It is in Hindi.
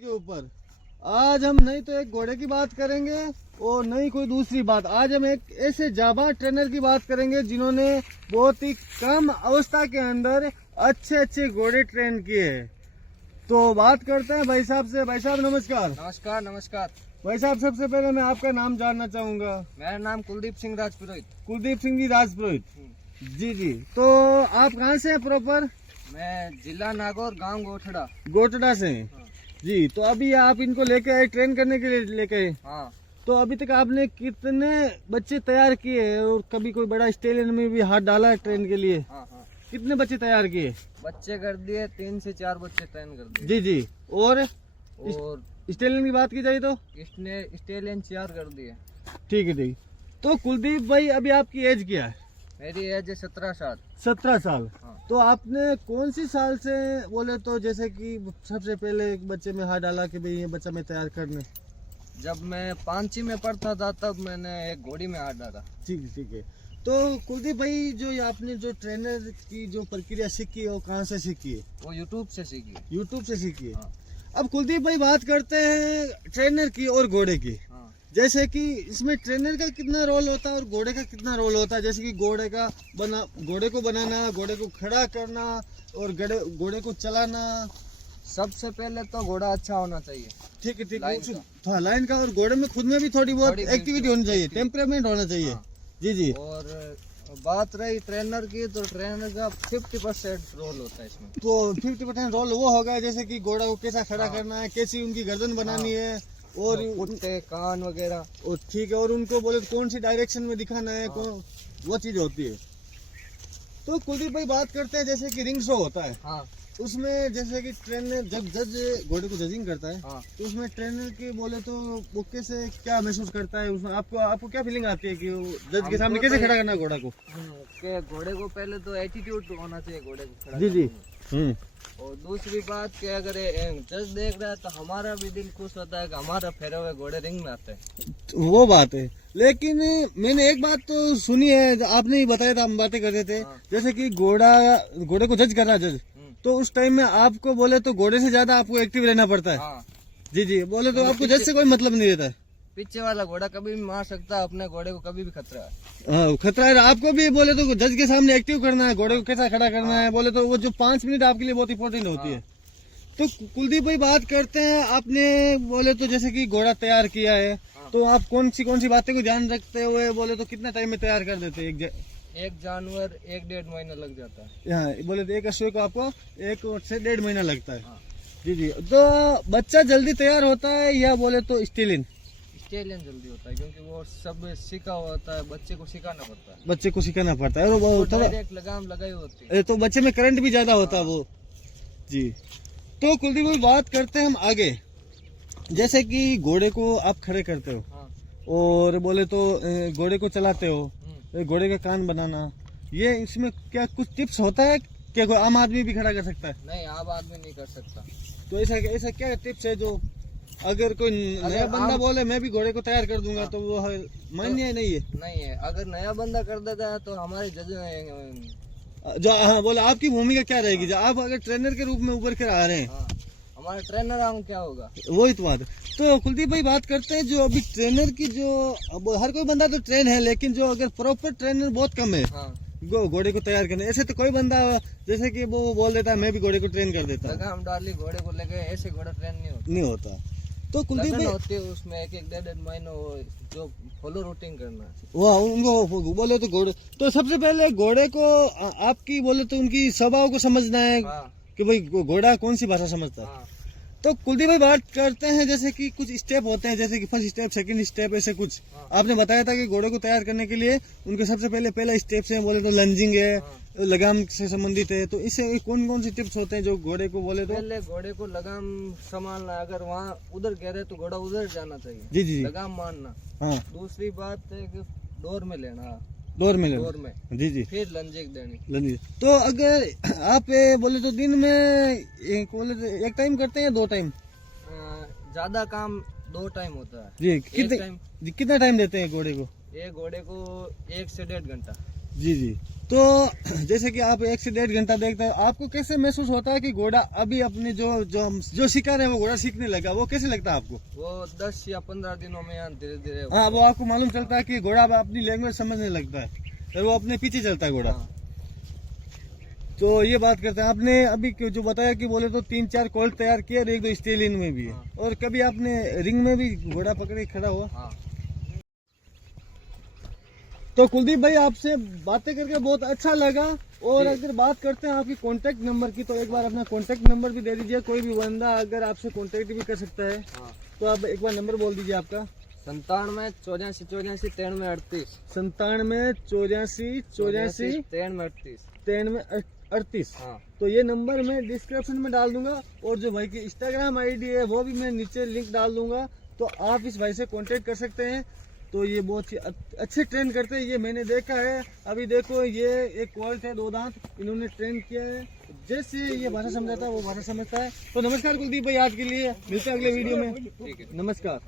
के ऊपर। आज हम नहीं तो एक घोड़े की बात करेंगे और नहीं कोई दूसरी बात। आज हम एक ऐसे जाबाज ट्रेनर की बात करेंगे जिन्होंने बहुत ही कम अवस्था के अंदर अच्छे अच्छे घोड़े ट्रेन किए हैं। तो बात करते हैं भाई साहब से। भाई साहब नमस्कार। नमस्कार नमस्कार। भाई साहब सबसे पहले मैं आपका नाम जानना चाहूंगा। मेरा नाम कुलदीप सिंह राजपुरोहित। कुलदीप सिंह जी राजपुरोहित। जी जी। तो आप कहाँ से हैं प्रॉपर? मैं जिला नागौर, गांव गोठड़ा। गोटड़ा से हैं। हाँ। जी। तो अभी आप इनको लेके आए, ट्रेन करने के लिए लेके आए। हाँ। तो अभी तक आपने कितने बच्चे तैयार किए हैं और कभी कोई बड़ा स्टेडियम में भी हाथ डाला है ट्रेन के लिए? हाँ हाँ। कितने बच्चे तैयार किए? बच्चे कर दिए 3 से 4 बच्चे ट्रेन कर दिए। जी जी। और स्टेलियन की बात की जाए तो इसने स्टेलियन 4 कर दिए। ठीक है ठीक। तो कुलदीप भाई अभी आपकी एज क्या है? मेरी एज है 17 साल। 17 साल। हाँ। तो आपने कौन सी साल से बोले तो जैसे कि सबसे पहले एक बच्चे में हाथ डाला कि भाई ये बच्चा मैं तैयार करने? जब मैं 5वीं में पढ़ता था तब मैंने एक घोड़ी में हाथ डाला। ठीक है। तो कुलदीप भाई जो आपने जो ट्रेनर की जो प्रक्रिया सीखी है वो कहाँ से सीखी है? वो यूट्यूब से सीखी। यूट्यूब से सीखी है। हाँ। अब कुलदीप भाई बात करते हैं ट्रेनर की और घोड़े की। हाँ। जैसे कि इसमें ट्रेनर का कितना रोल होता है और घोड़े का कितना रोल होता है? जैसे कि घोड़े को बनाना, घोड़े को खड़ा करना और घोड़े को चलाना। सबसे पहले तो घोड़ा अच्छा होना चाहिए। ठीक है ठीक लाइन है। हाँ लाइन का। और घोड़े में खुद में भी थोड़ी बहुत थोड़ी एक्टिविटी होनी चाहिए, टेम्परामेंट होना चाहिए। हाँ। जी जी। और बात रही ट्रेनर की, तो ट्रेनर का 50% रोल होता है इसमें। तो 50% रोल वो होगा जैसे कि घोड़ा को कैसा खड़ा हाँ। करना है, कैसी उनकी गर्दन बनानी है और पुट्टे, कान वगैरह। और ठीक है। और उनको बोले तो कौन सी डायरेक्शन में दिखाना है, हाँ। वो चीज होती है। तो कुलदीप भाई बात करते हैं जैसे कि रिंग शो होता है। हाँ। उसमें जैसे कि ट्रेनर जब जज घोड़े को जजिंग करता है। हाँ। तो उसमें ट्रेनर के बोले तो वो कैसे क्या महसूस करता है उसमें? आपको क्या फीलिंग आती है कि वो जज के सामने कैसे खड़ा करना है घोड़ा को? के घोड़े को पहले तो एटीट्यूड होना चाहिए घोड़े को खड़ा जी जी। करने में। और दूसरी बात कि अगर जज देख रहा है तो हमारा भी दिल खुश होता है कि हमारा फेरे हुए घोड़े रिंग में आते हैं। तो वो बात है। लेकिन मैंने एक बात तो सुनी है, आपने ही बताया था, हम बातें कर रहे थे। हाँ। जैसे कि घोड़े को जज कर रहा है जज, तो उस टाइम में आपको बोले तो घोड़े से ज्यादा आपको एक्टिव रहना पड़ता है। हाँ। जी जी। बोले तो आपको जज से कोई मतलब नहीं रहता है। पीछे वाला घोड़ा कभी भी मार सकता है, अपने घोड़े को कभी भी खतरा है। हाँ खतरा है। आपको भी बोले तो जज के सामने एक्टिव करना है, घोड़े को कैसा खड़ा करना है। बोले तो वो जो 5 मिनट आपके लिए बहुत इंपॉर्टेंट होती है। तो कुलदीप भाई बात करते हैं, आपने बोले तो जैसे कि घोड़ा तैयार किया है। तो आप कौन सी बातें को ध्यान रखते हुए बोले तो कितना टाइम में तैयार कर देते हैं? एक जानवर 1-1.5 महीना लग जाता है। हाँ बोले तो एक अश्व को आपको 1 से 1.5 महीना लगता है। हाँ। जी जी। तो बच्चा जल्दी तैयार होता है या बोले तो स्टेलियन जल्दी होता है क्योंकि वो सब सीखा हुआ होता है, बच्चे को सिखाना पड़ता है। बच्चे को सिखाना पड़ता है। वो डायरेक्ट लगाम लगाई होती है तो बच्चे में करंट भी ज्यादा होता है वो। जी। तो कुलदीप भाई बात करते हैं हम आगे। जैसे कि घोड़े को आप खड़े करते हो। हाँ। और बोले तो घोड़े को चलाते हो, घोड़े का कान बनाना, ये इसमें क्या कुछ टिप्स होता है? क्या कोई आम आदमी भी खड़ा कर सकता है? नहीं, आम आदमी नहीं कर सकता। तो ऐसा क्या टिप्स है जो अगर कोई नया बंदा बोले मैं भी घोड़े को तैयार कर दूंगा तो वो मान्य है? नहीं है। नहीं है। अगर नया बंदा कर देता है तो हमारे जज जो हाँ बोले आपकी भूमिका क्या रहेगी? जो आप अगर ट्रेनर के रूप में उभर कर आ रहे हैं। हाँ, हमारा ट्रेनर हम क्या होगा? वही तो बात है। तो कुलदीप भाई बात करते हैं जो अभी ट्रेनर की जो हर कोई बंदा तो ट्रेन है, लेकिन जो अगर प्रॉपर ट्रेनर बहुत कम है। हाँ। घोड़े को तैयार करने ऐसे तो कोई बंदा जैसे कि वो बोल देता है मैं भी घोड़े को ट्रेन कर देता हूँ। लगाम डाली घोड़े को लेके, ऐसे घोड़ा ट्रेन नहीं होता। तो कुलदीप भाई होती है उसमें 1-1 महीना जो फॉलो रूटीन करना है वो उनको बोले तो घोड़े तो सबसे पहले घोड़े को आपकी बोले तो उनकी स्वभाव को समझना है। हाँ। कि भाई घोड़ा कौन सी भाषा समझता है। हाँ। तो कुलदीप भाई बात करते हैं जैसे कि कुछ स्टेप होते हैं, जैसे कि फर्स्ट स्टेप, सेकंड स्टेप, ऐसे कुछ। हाँ। आपने बताया था कि घोड़े को तैयार करने के लिए उनके सबसे पहला स्टेप से बोले तो लंजिंग है। हाँ। लगाम से संबंधित है। तो इससे कौन सी टिप्स होते हैं जो घोड़े को बोले तो? पहले घोड़े को लगाम संभालना, अगर वहाँ उधर कह रहे तो घोड़ा उधर जाना चाहिए। जी जी। लगाम मारना। हाँ। दूसरी बात है कि डोर में लेना। डोर में जी जी। फिर लंजिंग देनी। तो अगर आप बोले तो दिन में बोले तो एक टाइम करते हैं या 2 टाइम? ज्यादा काम 2 टाइम होता है जी। कितना टाइम देते हैं घोड़े को? घोड़े को 1 से 1.5 घंटा। जी जी। तो जैसे कि आप 1 से 1.5 घंटा देखते हैं, आपको कैसे महसूस होता है कि घोड़ा अभी अपने जो शिकार है वो घोड़ा सीखने लगा, वो कैसे लगता है आपको? वो 10 या 15 दिनों में यहाँ धीरे धीरे हाँ, वो आपको मालूम चलता है कि घोड़ा अब अपनी लैंग्वेज समझने लगता है और वो अपने पीछे चलता है घोड़ा। हाँ, तो ये बात करते हैं, आपने अभी जो बताया कि बोले तो 3-4 कोल्ट तैयार किए और 1-2 स्टेलियन में भी है, हाँ। और कभी आपने रिंग में भी घोड़ा पकड़े खड़ा हुआ? हाँ। तो कुलदीप भाई, आपसे बातें करके बहुत अच्छा लगा। और जी। अगर बात करते हैं आपकी कांटेक्ट नंबर की, तो एक बार अपना कांटेक्ट नंबर भी दे दीजिए, कोई भी बंदा अगर आपसे कांटेक्ट भी कर सकता है। हाँ। तो आप एक बार नंबर बोल दीजिए आपका। 97 84 84 93 38 97 84 84 93 38। 93 38। हाँ। तो ये नंबर मैं डिस्क्रिप्शन में डाल दूंगा, और जो भाई की इंस्टाग्राम आईडी है वो भी मैं नीचे लिंक डाल दूंगा, तो आप इस भाई से कांटेक्ट कर सकते हैं। तो ये बहुत ही अच्छे ट्रेन करते हैं, ये मैंने देखा है। अभी देखो, ये एक कोल्ट है 2 दांत, इन्होंने ट्रेन किया है, जैसे ये भाषा समझाता है वो भाषा समझता है। तो नमस्कार कुलदीप भाई, आज के लिए मिलते हैं अगले वीडियो में। ठीक है। नमस्कार।